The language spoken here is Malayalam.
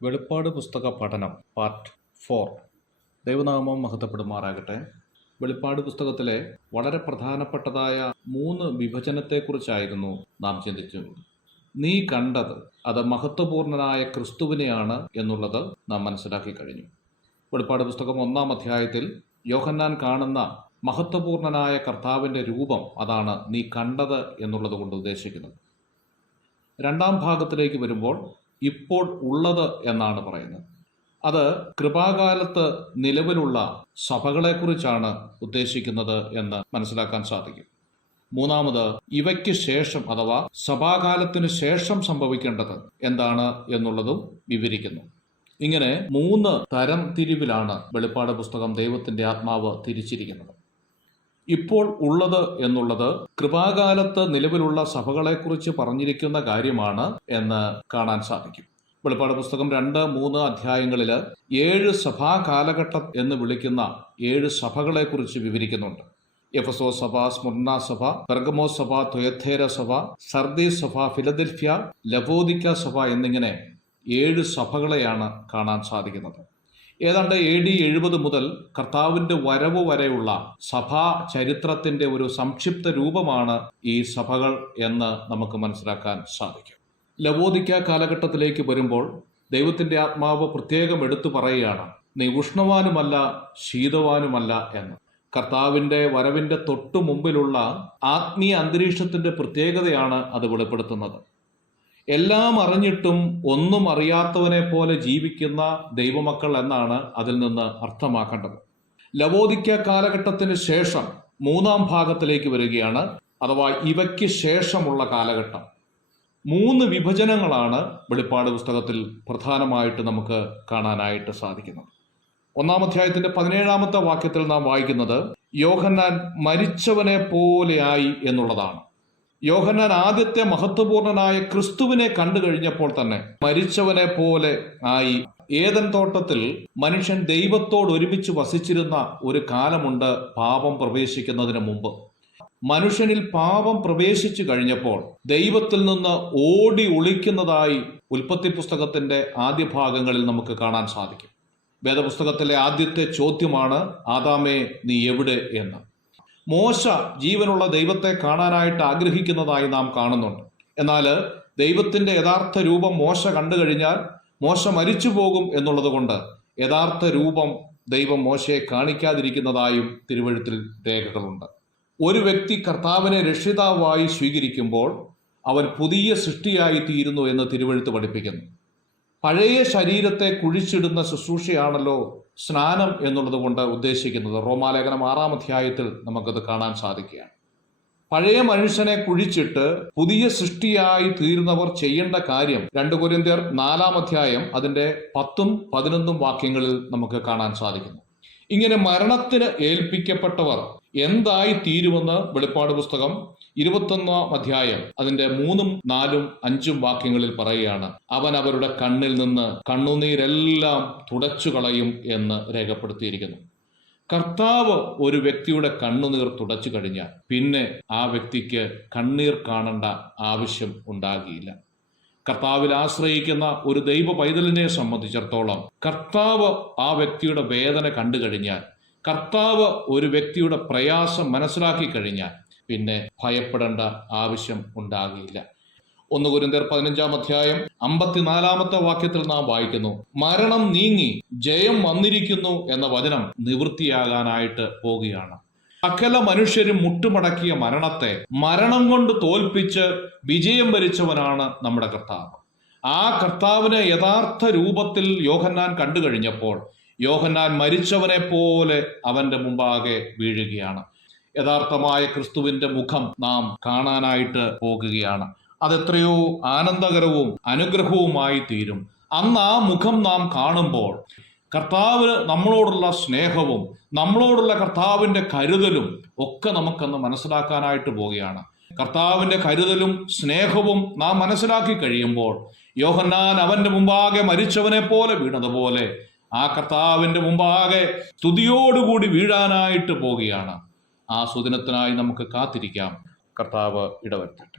വെളിപ്പാട് പുസ്തക പഠനം പാർട്ട് 4. ദൈവനാമം മഹത്വപ്പെടുമാറാകട്ടെ. വെളിപ്പാട് പുസ്തകത്തിലെ വളരെ പ്രധാനപ്പെട്ടതായ 3 വിഭജനത്തെക്കുറിച്ചായിരുന്നു നാം ചിന്തിച്ചത്. നീ കണ്ടത് അത് മഹത്വപൂർണനായ ക്രിസ്തുവിനെയാണ് എന്നുള്ളത് നാം മനസ്സിലാക്കി കഴിഞ്ഞു. വെളിപ്പാട് പുസ്തകം 1-ാം അധ്യായത്തിൽ യോഹന്നാൻ കാണുന്ന മഹത്വപൂർണനായ കർത്താവിൻ്റെ രൂപം അതാണ് നീ കണ്ടത് എന്നുള്ളത് കൊണ്ട് ഉദ്ദേശിക്കുന്നത്. 2-ാം ഭാഗത്തിലേക്ക് വരുമ്പോൾ ഇപ്പോൾ ഉള്ളത് എന്നാണ് പറയുന്നത്. അത് കൃപാകാലത്ത് നിലവിലുള്ള സഭകളെക്കുറിച്ചാണ് ഉദ്ദേശിക്കുന്നത് എന്ന് മനസ്സിലാക്കാൻ സാധിക്കും. 3-ാമത് ഇവയ്ക്ക് ശേഷം അഥവാ സഭാകാലത്തിന് ശേഷം സംഭവിക്കേണ്ടത് എന്താണ് എന്നുള്ളതും വിവരിക്കുന്നു. ഇങ്ങനെ 3 തരം തിരിവിലാണ് വെളിപ്പാട് പുസ്തകം ദൈവത്തിൻ്റെ ആത്മാവ് തിരിച്ചിരിക്കുന്നത്. ഇപ്പോൾ ഉള്ളത് എന്നുള്ളത് കൃപാകാലത്ത് നിലവിലുള്ള സഭകളെക്കുറിച്ച് പറഞ്ഞിരിക്കുന്ന കാര്യമാണ് എന്ന് കാണാൻ സാധിക്കും. വെളിപ്പാട് പുസ്തകം 2-3 അധ്യായങ്ങളിൽ 7 സഭാ കാലഘട്ടം എന്ന് വിളിക്കുന്ന 7 സഭകളെക്കുറിച്ച് വിവരിക്കുന്നുണ്ട്. എഫെസോസ് സഭ, സ്മുർന സഭ, പെർഗമോസ് സഭ, തുയഥൈര സഭ, സർദീസ് സഭ, ഫിലദൽഫ്യ, ലവോദിക്ക സഭ എന്നിങ്ങനെ 7 സഭകളെയാണ് കാണാൻ സാധിക്കുന്നത്. ഏതാണ്ട് AD 70 മുതൽ കർത്താവിൻ്റെ വരവ് വരെയുള്ള സഭാ ചരിത്രത്തിൻ്റെ ഒരു സംക്ഷിപ്ത രൂപമാണ് ഈ സഭകൾ എന്ന് നമുക്ക് മനസ്സിലാക്കാൻ സാധിക്കും. ലവോദിക്ക കാലഘട്ടത്തിലേക്ക് വരുമ്പോൾ ദൈവത്തിൻ്റെ ആത്മാവ് പ്രത്യേകം എടുത്തു പറയുകയാണ്, നീ ഉഷ്ണവാനുമല്ല ശീതവാനുമല്ല എന്ന്. കർത്താവിൻ്റെ വരവിൻ്റെ തൊട്ടു മുമ്പിലുള്ള ആത്മീയ അന്തരീക്ഷത്തിൻ്റെ പ്രത്യേകതയാണ് അത് വെളിപ്പെടുത്തുന്നത്. എല്ലാം അറിഞ്ഞിട്ടും ഒന്നും അറിയാത്തവനെ പോലെ ജീവിക്കുന്ന ദൈവമക്കൾ എന്നാണ് അതിൽ നിന്ന് അർത്ഥമാക്കേണ്ടത്. ലവോദിക്ക കാലഘട്ടത്തിന് ശേഷം 3-ാം ഭാഗത്തിലേക്ക് വരികയാണ്, അഥവാ ഇവയ്ക്ക് ശേഷമുള്ള കാലഘട്ടം. 3 വിഭജനങ്ങളാണ് വെളിപ്പാട് പുസ്തകത്തിൽ പ്രധാനമായിട്ട് നമുക്ക് കാണാനായിട്ട് സാധിക്കുന്നത്. 1-ാം അധ്യായത്തിന്റെ 17-ാമത്തെ വാക്യത്തിൽ നാം വായിക്കുന്നത് യോഹന്നാൻ മരിച്ചവനെ പോലെയായി എന്നുള്ളതാണ്. യോഹന്നാൻ ആദ്യത്തെ മഹത്വപൂർണനായ ക്രിസ്തുവിനെ കണ്ടു കഴിഞ്ഞപ്പോൾ തന്നെ മരിച്ചവനെ പോലെ ആയി. ഏദൻ തോട്ടത്തിൽ മനുഷ്യൻ ദൈവത്തോട് ഒരുമിച്ച് വസിച്ചിരുന്ന ഒരു കാലമുണ്ട് പാപം പ്രവേശിക്കുന്നതിന് മുമ്പ്. മനുഷ്യനിൽ പാപം പ്രവേശിച്ചു കഴിഞ്ഞപ്പോൾ ദൈവത്തിൽ നിന്ന് ഓടി ഒളിക്കുന്നതായി ഉൽപ്പത്തി പുസ്തകത്തിന്റെ ആദ്യ ഭാഗങ്ങളിൽ നമുക്ക് കാണാൻ സാധിക്കും. വേദപുസ്തകത്തിലെ ആദ്യത്തെ ചോദ്യമാണ്, ആദാമേ നീ എവിടെ എന്ന്. മോശ ജീവനുള്ള ദൈവത്തെ കാണാനായിട്ട് ആഗ്രഹിക്കുന്നതായി നാം കാണുന്നുണ്ട്. എന്നാൽ ദൈവത്തിൻ്റെ യഥാർത്ഥ രൂപം മോശ കണ്ടു കഴിഞ്ഞാൽ മോശ മരിച്ചു പോകും എന്നുള്ളത് കൊണ്ട് യഥാർത്ഥ രൂപം ദൈവം മോശയെ കാണിക്കാതിരിക്കുന്നതായും തിരുവെഴുത്തിൽ രേഖകളുണ്ട്. ഒരു വ്യക്തി കർത്താവിനെ രക്ഷിതാവായി സ്വീകരിക്കുമ്പോൾ അവൻ പുതിയ സൃഷ്ടിയായി തീരുന്നു എന്ന് തിരുവെഴുത്ത് പഠിപ്പിക്കുന്നു. പഴയ ശരീരത്തെ കുഴിച്ചിടുന്ന ശുശ്രൂഷയാണല്ലോ സ്നാനം എന്നുള്ളത് കൊണ്ട് ഉദ്ദേശിക്കുന്നത്. റോമാലേഖനം 6-ാം അധ്യായത്തിൽ നമുക്കത് കാണാൻ സാധിക്കുകയാണ്. പഴയ മനുഷ്യനെ കുഴിച്ചിട്ട് പുതിയ സൃഷ്ടിയായി തീരുന്നവർ ചെയ്യേണ്ട കാര്യം 2 കൊരിന്ത്യർ 4-ാം അധ്യായം അതിൻ്റെ 10-ഉം 11-ഉം വാക്യങ്ങളിൽ നമുക്ക് കാണാൻ സാധിക്കുന്നു. ഇങ്ങനെ മരണത്തിന് ഏൽപ്പിക്കപ്പെട്ടവർ എന്തായി തീരുമെന്ന് വെളിപ്പാട് പുസ്തകം 21-ാം അധ്യായം അതിന്റെ 3-ഉം 4-ഉം 5-ഉം വാക്യങ്ങളിൽ പറയുകയാണ്. അവൻ അവരുടെ കണ്ണിൽ നിന്ന് കണ്ണുനീരെല്ലാം തുടച്ചു കളയും എന്ന് രേഖപ്പെടുത്തിയിരിക്കുന്നു. കർത്താവ് ഒരു വ്യക്തിയുടെ കണ്ണുനീർ തുടച്ചു കഴിഞ്ഞാൽ പിന്നെ ആ വ്യക്തിക്ക് കണ്ണീർ കാണേണ്ട ആവശ്യം ഉണ്ടാകില്ല. കർത്താവിൽ ആശ്രയിക്കുന്ന ഒരു ദൈവ പൈതലിനെ സംബന്ധിച്ചിടത്തോളം കർത്താവ് ആ വ്യക്തിയുടെ വേദന കണ്ടു കഴിഞ്ഞാൽ, കർത്താവ് ഒരു വ്യക്തിയുടെ പ്രയാസം മനസ്സിലാക്കി കഴിഞ്ഞാൽ പിന്നെ ഭയപ്പെടേണ്ട ആവശ്യം ഉണ്ടാകില്ല. 1 കൊരിന്ത്യർ 15-ാം അധ്യായം 54-ാമത്തെ വാക്യത്തിൽ നാം വായിക്കുന്നു, മരണം നീങ്ങി ജയം വന്നിരിക്കുന്നു എന്ന വചനം നിവൃത്തിയാകാനായിട്ട് പോവുകയാണ്. സകല മനുഷ്യരും മുട്ടുമടക്കിയ മരണത്തെ മരണം കൊണ്ട് തോൽപ്പിച്ച് വിജയം വരിച്ചവനാണ് നമ്മുടെ കർത്താവ്. ആ കർത്താവിനെ യഥാർത്ഥ രൂപത്തിൽ യോഹന്നാൻ കണ്ടു കഴിഞ്ഞപ്പോൾ യോഹന്നാൻ മരിച്ചവനെ പോലെ അവന്റെ മുമ്പാകെ വീഴുകയാണ്. യഥാർത്ഥമായ ക്രിസ്തുവിന്റെ മുഖം നാം കാണാനായിട്ട് പോകുകയാണ്. അതെത്രയോ ആനന്ദകരവും അനുഗ്രഹവുമായി തീരും. അന്ന് ആ മുഖം നാം കാണുമ്പോൾ കർത്താവ് നമ്മളോടുള്ള സ്നേഹവും നമ്മളോടുള്ള കർത്താവിൻ്റെ കരുതലും ഒക്കെ നമുക്കന്ന് മനസ്സിലാക്കാനായിട്ട് പോവുകയാണ്. കർത്താവിൻ്റെ കരുതലും സ്നേഹവും നാം മനസ്സിലാക്കി കഴിയുമ്പോൾ യോഹന്നാൻ അവന്റെ മുമ്പാകെ മരിച്ചവനെ പോലെ വീണതുപോലെ ആ കർത്താവിൻ്റെ മുമ്പാകെ സ്തുതിയോടുകൂടി വീഴാനായിട്ട് പോവുകയാണ്. ആ സുദിനത്തിനായി നമുക്ക് കാത്തിരിക്കാം. കർത്താവ് ഇടവരുത്തട്ടെ.